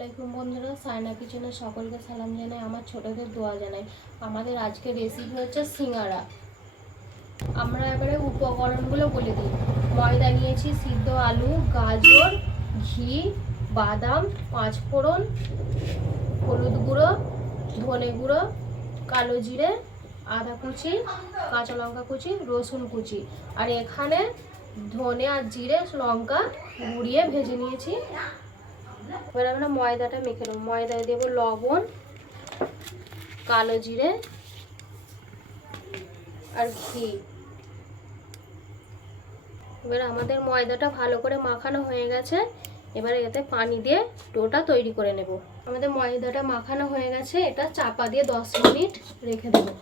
আসসালামাইকুম বন্ধুরা, সায়না কিচেনে সকলকে সালাম জানাই, আমার ছোটদের দোয়া জানাই। আমাদের আজকে রেসিপি হচ্ছে সিঙ্গারা। আমরা এবারে উপকরণগুলো বলে দিই। ময়দা নিয়েছি, সিদ্ধ আলু, গাজর, ঘি, বাদাম, পাঁচফোড়ন, হলুদ গুঁড়ো, ধনে গুঁড়ো, কালো জিরে, আদা কুচি, কাঁচা লঙ্কা কুচি, রসুন কুচি। আর এখানে ধনে আর জিরে লঙ্কা গুঁড়িয়ে ভেজে নিয়েছি। এবার আমরা ময়দাটা মেখে নেব। ময়দায় দেবো লবণ, কালো জিরে আর ঘি। এবার আমাদের ময়দাটা ভালো করে মাখানো হয়ে গেছে। এবারে এতে পানি দিয়ে ডোটা তৈরি করে নেব। আমাদের ময়দাটা মাখানো হয়ে গেছে। এটা চাপা দিয়ে দশ মিনিট রেখে দেবো।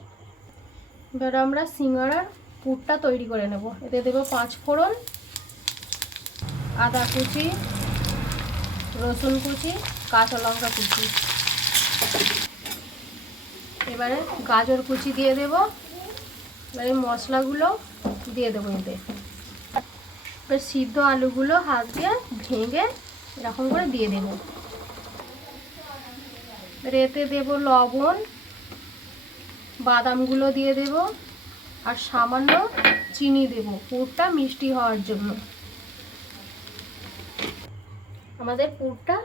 এবার আমরা সিঙ্গারার পুরটা তৈরি করে নেব। এতে দেবো পাঁচ ফোড়ন আদা কুচি রসুন কুচি, কাঁচা লঙ্কা কুচি। এবারে গাজর কুচি দিয়ে দেব। এবারে মশলাগুলো দিয়ে দেবো এতে। এবার সিদ্ধ আলুগুলো হাত দিয়ে ভেঙে এরকম করে দিয়ে দেব। রেতে দেব লবণ, বাদামগুলো দিয়ে দেব, আর সামান্য চিনি দেব। পুরটা মিষ্টি হওয়ার জন্য। আমাদের পুরটা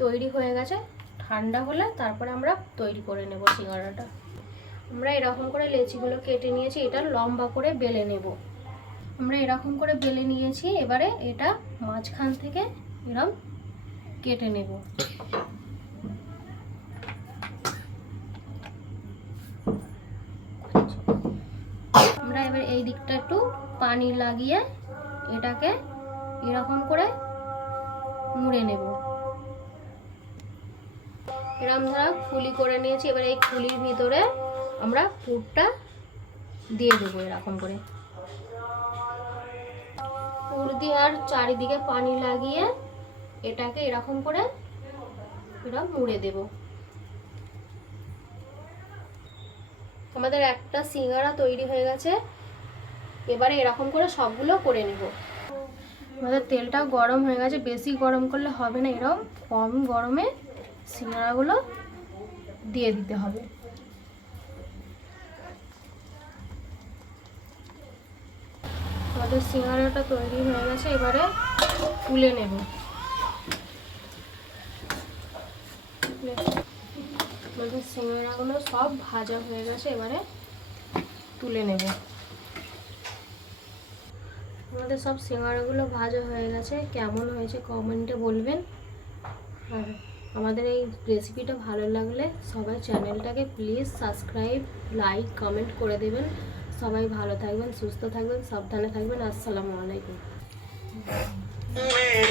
তৈরি হয়ে গেছে। ঠান্ডা হলে তারপরে আমরা তৈরি করে নেব সিঙ্গারাটা। আমরা এরকম করে লেচিগুলো কেটে নিয়েছি, এটা লম্বা করে বেলে নেব। আমরা এরকম করে বেলে নিয়েছি, এবারে এটা মাঝখান থেকে এরকম কেটে নেব। আমরা এবার এই দিকটা একটু পানি লাগিয়ে এটাকে এরকম করে মুড়ে নেব। এরকম ধরা খুলি করে নিয়েছি, এবার এই খুলির ভিতরে আমরা পুরটা দিয়ে দেবো এরকম করে। পুর দিয়ে আর চারিদিকে পানি লাগিয়ে এটাকে এরকম করে এরকম মুড়ে দেব। আমাদের একটা সিঙ্গারা তৈরি হয়ে গেছে, এবারে এরকম করে সবগুলো করে নেব। আমাদের তেলটাও গরম হয়ে গেছে, বেশি গরম করলে হবে না এরকম কম গরমে সিঙ্গারাগুলো দিয়ে দিতে হবে। আমাদের সিঙ্গারাটা তৈরি হয়ে গেছে, এবারে তুলে নেব। আমাদের সিঙ্গারাগুলো সব ভাজা হয়ে গেছে, এবারে তুলে নেব। আমাদের সব সিঙ্গারাগুলো ভাজা হয়ে গেছে। কেমন হয়েছে কমেন্টে বলবেন। আর আমাদের এই রেসিপিটা ভালো লাগলে সবাই চ্যানেলটাকে প্লিজ সাবস্ক্রাইব, লাইক, কমেন্ট করে দেবেন। সবাই ভালো থাকবেন, সুস্থ থাকবেন, সাবধানে থাকবেন। আসসালামু আলাইকুম।